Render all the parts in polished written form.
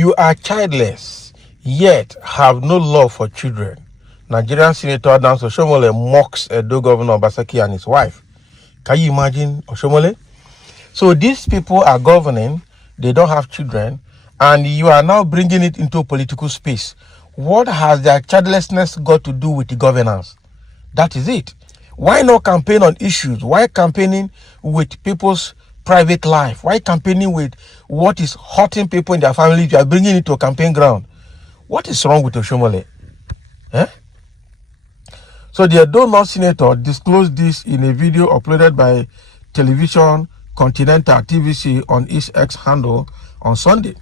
You are childless, yet have no love for children. Nigerian Senator Oshiomole mocks Edo Governor Obaseki and his wife. Can you imagine Oshiomole? So these people are governing, they don't have children, and you are now bringing it into political space. What has their childlessness got to do with the governance? That is it. Why not campaign on issues? Why campaigning with people's private life? Why campaigning with what is hurting people in their families? You are bringing it to a campaign ground. What is wrong with Oshiomole? Eh? So the Edo North Senator disclosed this in a video uploaded by Television Continental TVC on his X handle on Sunday.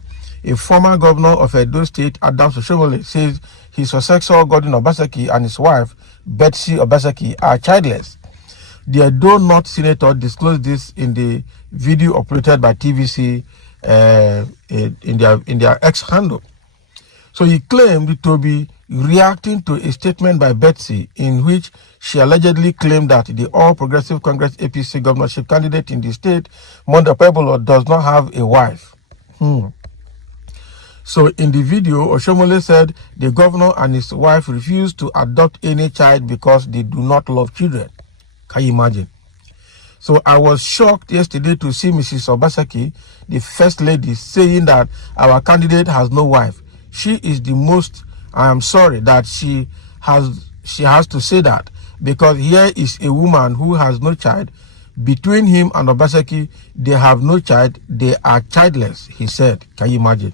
A former governor of Edo State, Adams Oshiomole, says his successor, Gordon Obaseki, and his wife, Betsy Obaseki, are childless. The Edo North Senator disclosed this in the video uploaded by TVC in their X handle. So he claimed to be reacting to a statement by Betsy in which she allegedly claimed that the All Progressive Congress APC governorship candidate in the state, Monday Pebolo, does not have a wife. So in the video, Oshiomole said the governor and his wife refused to adopt any child because they do not love children. Can you imagine? So I was shocked yesterday to see Mrs. Obaseki, the first lady, saying that our candidate has no wife. She is the most, I am sorry that she has to say that, because here is a woman who has no child. Between him and Obaseki, they have no child. They are childless, he said. Can you imagine?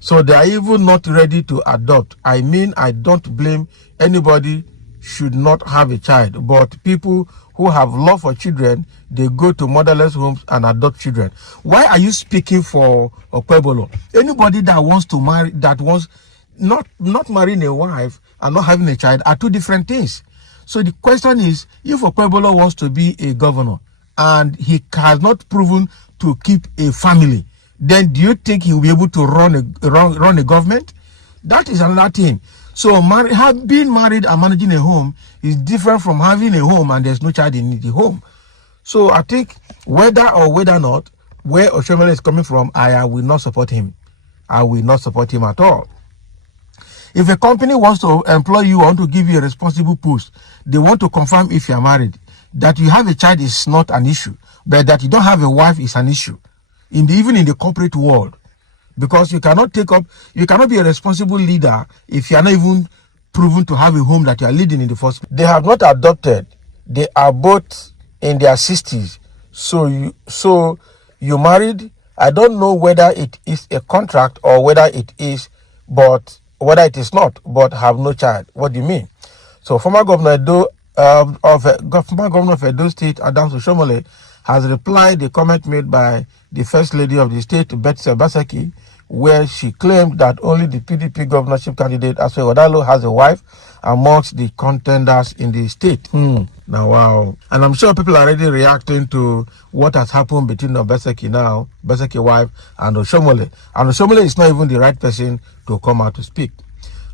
So they are even not ready to adopt. I mean, I don't blame anybody should not have a child, but people who have love for children, they go to motherless homes and adopt children. Why are you speaking for Okpebolo? Anybody that wants to marry, that wants not marrying a wife and not having a child are two different things. So the question is, if Okpebolo wants to be a governor and he has not proven to keep a family, then do you think he will be able to run a government? That is another thing. So being married and managing a home is different from having a home and there's no child in the home. So I think whether not, where Oshiomole is coming from, I will not support him. I will not support him at all. If a company wants to employ you, want to give you a responsible post, they want to confirm if you are married. That you have a child is not an issue, but that you don't have a wife is an issue. Even in the corporate world, because you cannot be a responsible leader if you are not even proven to have a home that you are leading in the first place. They have not adopted. They are both in their 60s. So you married. I don't know whether it is a contract or whether it is not, but have no child. What do you mean? So former governor of Edo State, Adams Oshiomole, has replied the comment made by the First Lady of the state, Betsy Obaseki, where she claimed that only the PDP governorship candidate, Aswe Odalo, has a wife amongst the contenders in the state. Now, wow. And I'm sure people are already reacting to what has happened between Obaseki now, Obaseki's wife, and Oshiomole. And Oshiomole is not even the right person to come out to speak.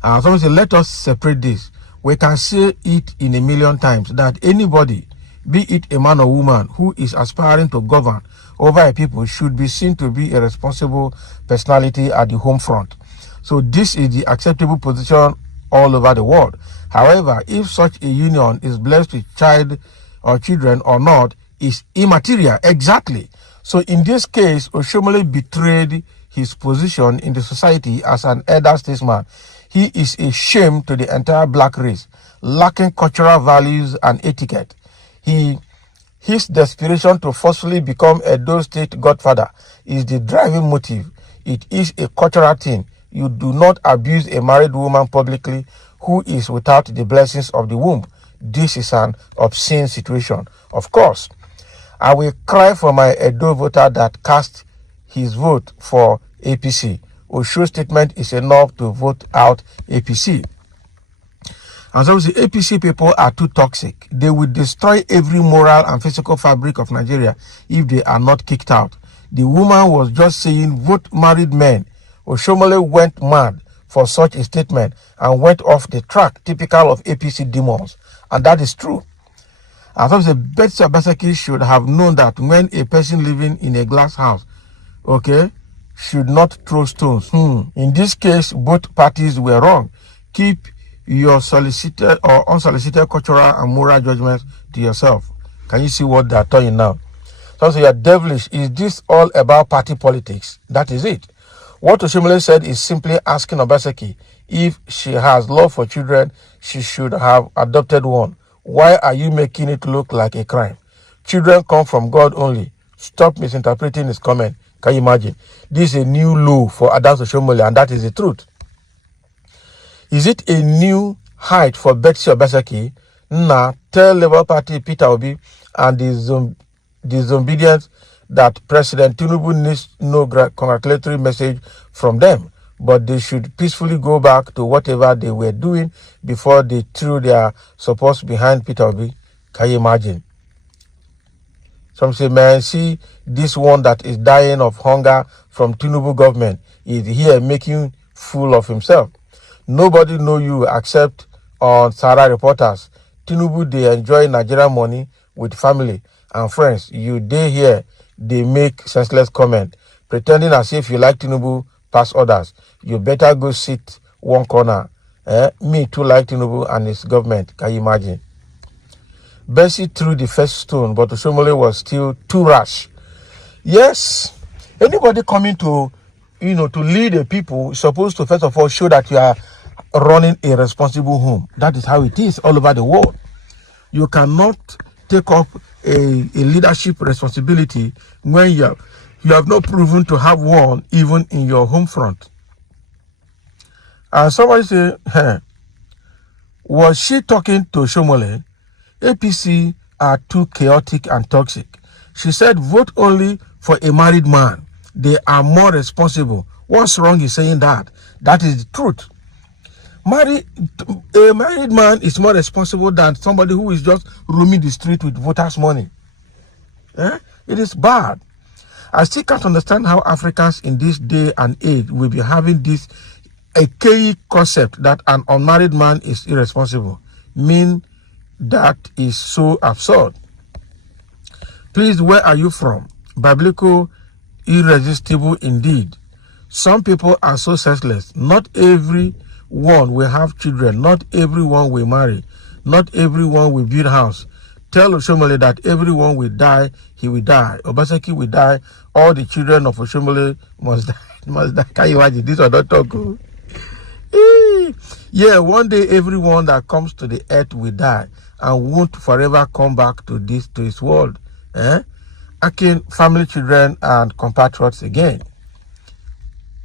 Someone said, let us separate this. We can say it in a million times that anybody, be it a man or woman, who is aspiring to govern over a people should be seen to be a responsible personality at the home front. So this is the acceptable position all over the world. However, if such a union is blessed with child or children or not is immaterial. Exactly. So in this case, Oshiomole betrayed his position in the society as an elder statesman. He is a shame to the entire black race, lacking cultural values and etiquette. His desperation to forcefully become Edo State godfather is the driving motive. It is a cultural thing. You do not abuse a married woman publicly who is without the blessings of the womb. This is an obscene situation. Of course, I will cry for my Edo voter that cast his vote for APC. Osho's statement is enough to vote out APC. And so the APC people are too toxic. They will destroy every moral and physical fabric of Nigeria if they are not kicked out. The woman was just saying, vote married men. Oshiomole went mad for such a statement and went off the track, typical of APC demons. And that is true. And so the Betsy Obaseki should have known that when a person living in a glass house, okay, should not throw stones. In this case, both parties were wrong. Keep your solicited or unsolicited cultural and moral judgments to yourself. Can you see what they're telling now? So you're devilish. Is this all about party politics? That is it. What Oshiomole said is simply asking Obaseki if she has love for children, she should have adopted one. Why are you making it look like a crime? Children come from God only. Stop misinterpreting his comment. Can you imagine? This is a new low for Adams Oshiomole, and that is the truth. Is it a new height for Betsy Obaseki? Tell Labour Party Peter Obi and the disobedience that President Tinubu needs no congratulatory message from them, but they should peacefully go back to whatever they were doing before they threw their support behind Peter Obi. Can you imagine? Some say, man, see this one that is dying of hunger from Tinubu government is here making fool of himself. Nobody know you except on Sahara Reporters. Tinubu, they enjoy Nigerian money with family and friends. You dey here, they make senseless comment, pretending as if you like Tinubu past others. You better go sit one corner. Me too like Tinubu and his government. Can you imagine? Bessie threw the first stone, but Oshiomole was still too rash. Yes, anybody coming to lead the people is supposed to first of all show that you are running a responsible home. That is how it is all over the world. You cannot take up a leadership responsibility when you have not proven to have one even in your home front. And somebody say, was she talking to Oshiomole? APC are too chaotic and toxic. She said, vote only for a married man. They are more responsible. What's wrong in saying that? That is the truth. A married man is more responsible than somebody who is just roaming the street with voters' money. It is bad. I still can't understand how Africans in this day and age will be having this archaic concept that an unmarried man is irresponsible. That is so absurd. Please, where are you from? Biblical, irresistible indeed. Some people are so senseless. Not everyone will have children. Not everyone will marry. Not everyone will build house. Tell Oshiomole that everyone will die. He will die. Obaseki will die. All the children of Oshiomole must die. Must die. Can you imagine? This will not talk good. Yeah, one day everyone that comes to the earth will die and won't forever come back to his world. Akin family, children, and compatriots again.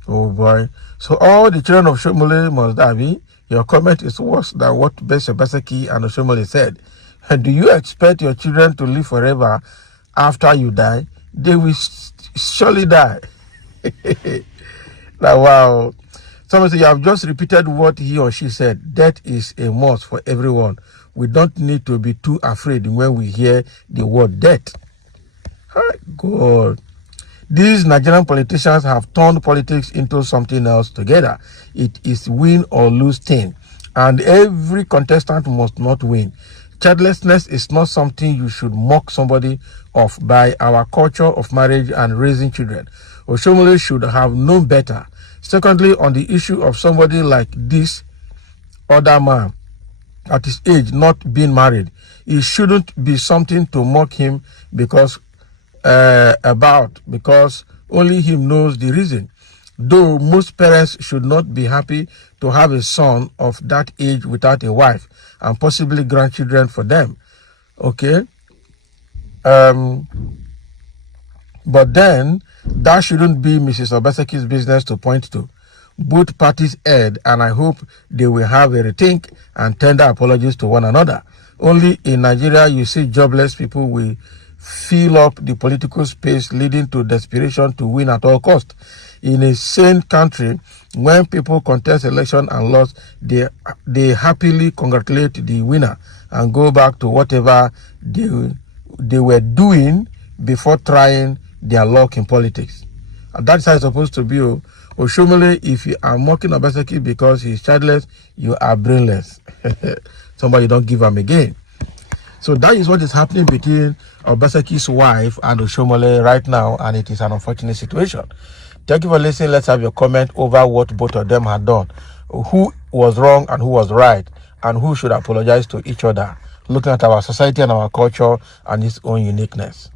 Oh boy. So all the children of Oshiomole must die. Your comment is worse than what Betsy Obaseki and Oshiomole said. And do you expect your children to live forever after you die? They will surely die. Now, wow. Someone say, you have just repeated what he or she said. Death is a must for everyone. We don't need to be too afraid when we hear the word death. God. These Nigerian politicians have turned politics into something else together. It is win or lose thing. And every contestant must not win. Childlessness is not something you should mock somebody of by our culture of marriage and raising children. Oshiomole should have known better. Secondly, on the issue of somebody like this other man at his age not being married, it shouldn't be something to mock him because only him knows the reason. Though most parents should not be happy to have a son of that age without a wife and possibly grandchildren for them. Okay? But then, that shouldn't be Mrs. Obaseki's business to point to. Both parties erred, and I hope they will have a rethink and tender apologies to one another. Only in Nigeria you see jobless people will fill up the political space, leading to desperation to win at all costs. In a sane country, when people contest election and lose, they happily congratulate the winner and go back to whatever they were doing before trying their luck in politics. And that's how it's supposed to be. Oshiomole, if you are mocking Obaseki because he's childless, you are brainless. Somebody don't give him again. So that is what is happening between Obaseki's wife and Oshiomole right now, and it is an unfortunate situation. Thank you for listening. Let's have your comment over what both of them had done. Who was wrong and who was right, and who should apologize to each other, looking at our society and our culture and its own uniqueness.